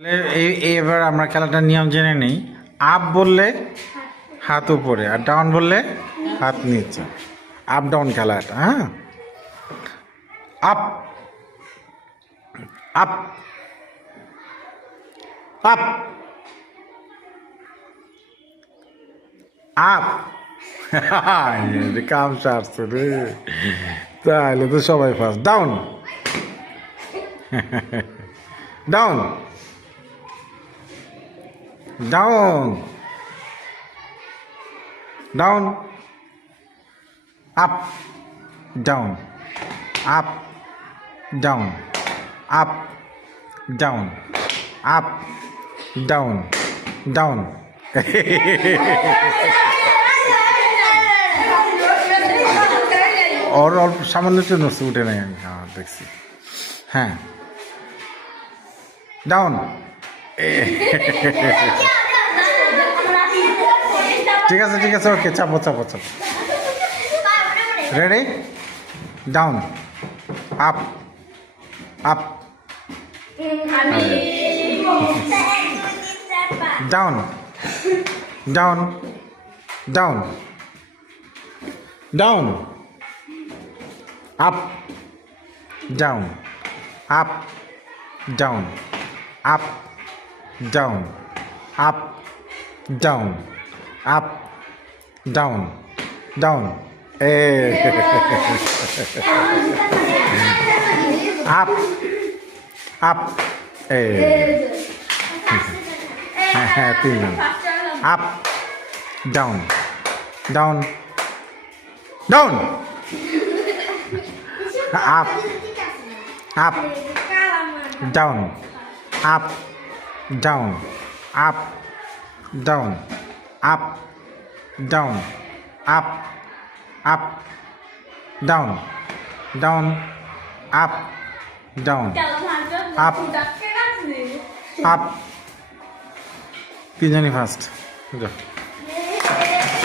এবার আমরা খেলাটার নিয়ম জেনে নিই। আপ বললে হাত উপরে, আর ডাউন বললে হাত নিচে। আপ ডাউন খেলাটা, হ্যাঁ। আপ আপ আপ আপ কাম সারছে রে, তাহলে তো সবাই first. Down down down down up down up down up down up down down. ওর অল্প সামান্য একটু নষ্ট উঠে নেই, আমি দেখছি। হ্যাঁ, ডাউন। ঠিক আছে ঠিক আছে, ওকে, চাপো চাপো চাপো। Ready? Down up up down down down down up down up down up down up down up down down. Up up হ্যাঁ, তিনজন। Up down down down up up down up down up down up down up up down down up down up up. তিনজনই ফার্স্ট।